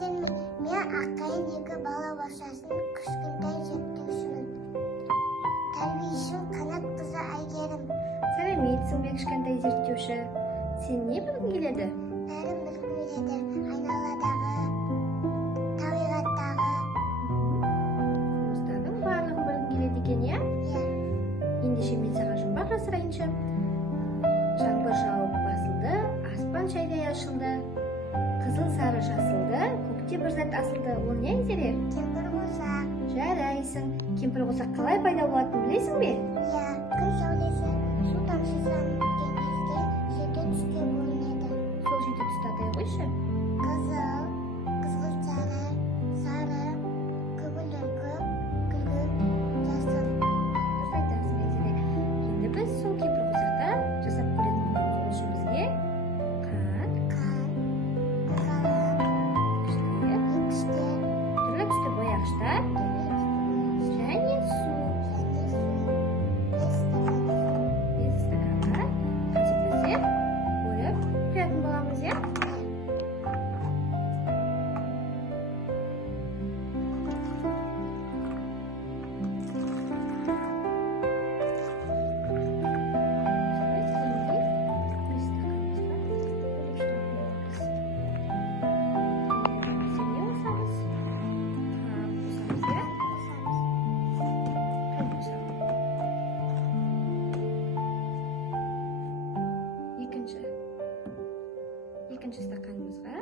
Мен аққайын 2 бала бақшасының кішкентай зерттеушімін. Тәрбиешім Қанат қызы Әйгерім. Сәлеметсің бе, кішкентай зерттеуші. Сен не білгің келеді? Бәрін білгім келеді. Айналадағы, табиғаттағы. Құбылыстардың барлығын білгің келеді екен, иә? Иә. Ендеше мен саған жұмбақ жасырайыншы. Жаңбыр жауып басылды, аспан шайдай ашылды. Қызыл сары жасылды, көкте бір зат асылды. Ол не Айзере? Кемпірқосақ. Жарайсың. Кемпірқосақ қалай пайда болатынын білесің бе? Иә. Күн сәулесі су тамшысын өткен кезде жеті түске бөлінеді. Сол жеті түсті атай қойшы. Қызыл, қызғылт сары, сары, көбілер көп, күлгін, жасыл. Дұрыс айтасың Айзере. Енді біз сол кемпірқосақтан жасап көретін боламыз. Ол үшін бізге қант, Қан, ыңғалы, күштер, екіштер, түрлі түсті бояғыштар және су. Бес стаканға қазір біздер қойып құятын боламыз, иә? Екінші стаканымызға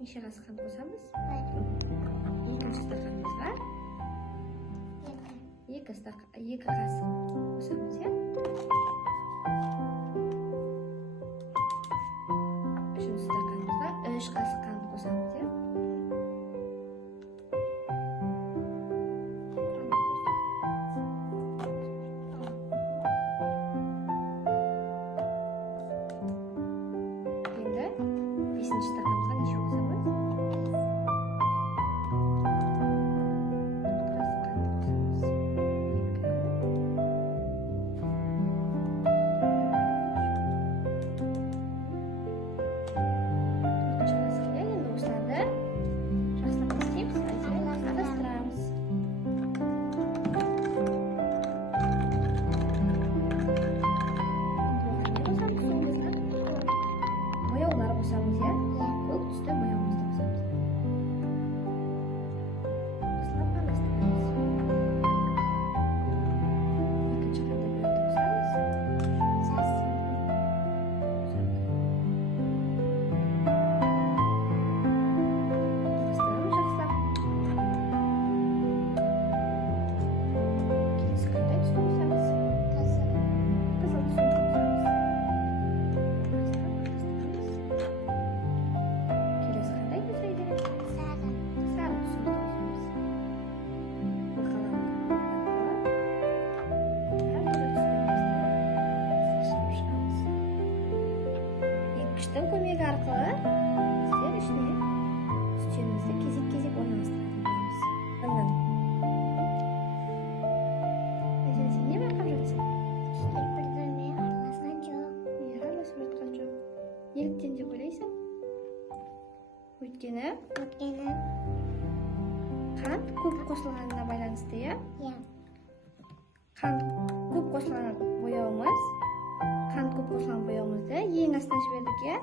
неше қасық қант қосамыз? Екінші стаканымызға екі қасық қосамыз, иә? Үшінші стаканымызға 3 қасық қант қосамыз, иә? Бесінші стаканымызға неше қосамыз? Күштің көмегі арқылы біздер ішіне үстемізді кезек-кезек орналастыратын боламыз. Ыңын. Айзере, сен не байқап жатсың? Үстел бір-біріне араласқан жоқ. Неге араласып жатқан жоқ? Неліктен деп ойлайсың? Өйткені қант көп қосылғанына байланысты, иә? Иә. Қант көп қосылған бояуымыз, қант көп қосылған бояуымызды ең астына жібердік, иә? Иә.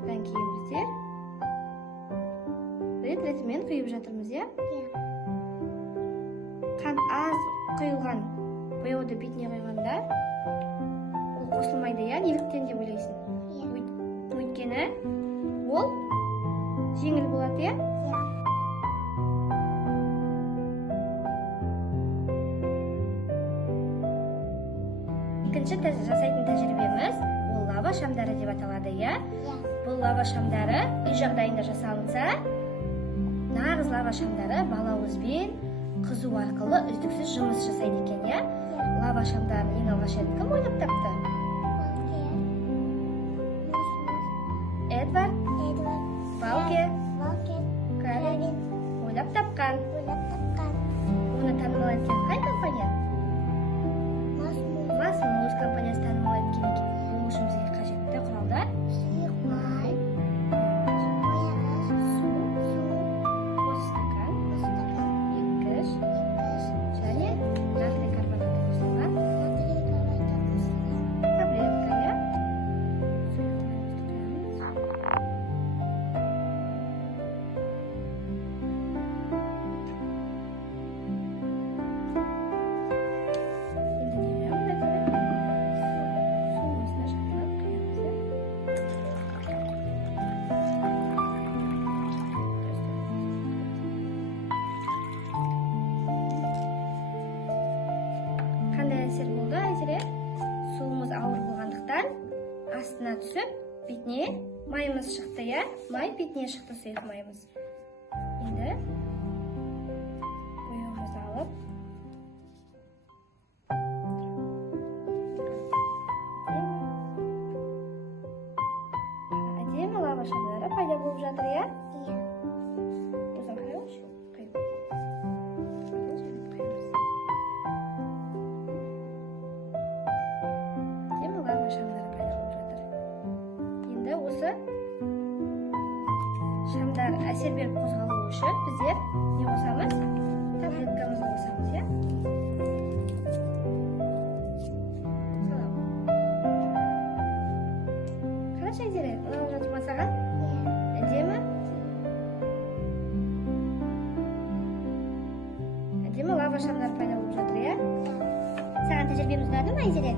Одан кейін біздер рет-ретімен құйып жатырмыз, иә? Иә. Қант аз құйылған бояуды бетіне құйғанда ол қосылмайды, иә? Неліктен деп ойлайсың? Иә. Өйткені ол жеңіл болады, иә? Иә. Екінші жасайтын тәжірибеміз ол лава шамдары деп аталады, иә? Иә. Бұл лава шамдары үй жағдайында жасалынса, нағыз лава шамдары балауызбен қызу арқылы үздіксіз жұмыс жасайды екен, иә? Лава шамдарын ең алғаш рет кім ойлап тапты? Эдвард, Балке, Кравин ойлап тапқан. Оны танымал еткен қай компания? Масмус компаниясы танымал еткен екен. Бұл үшін бізге қажетті құралдар ауыр болғандықтан астына түсіп бетіне майымыз шықты, иә? Май бетіне шықты, сұйық майымыз. Енді бояуымызды алып әдемі лава шамдары пайда болып жатыр, иә? Өзің қайыршы? Әдемі лава шамдары пайда болып жатыр. Енді осы шамдар әсер беріп қозғалуы үшін біздер не қосамыз? Таблеткамызды қосамыз, иә? Қарашы, Айзере, ұнап жатыр ма саған? Әдемі? Әдемі лава шамдар пайда болып жатыр, иә? Саған тәжірибеміз ұнады ма, Айзере?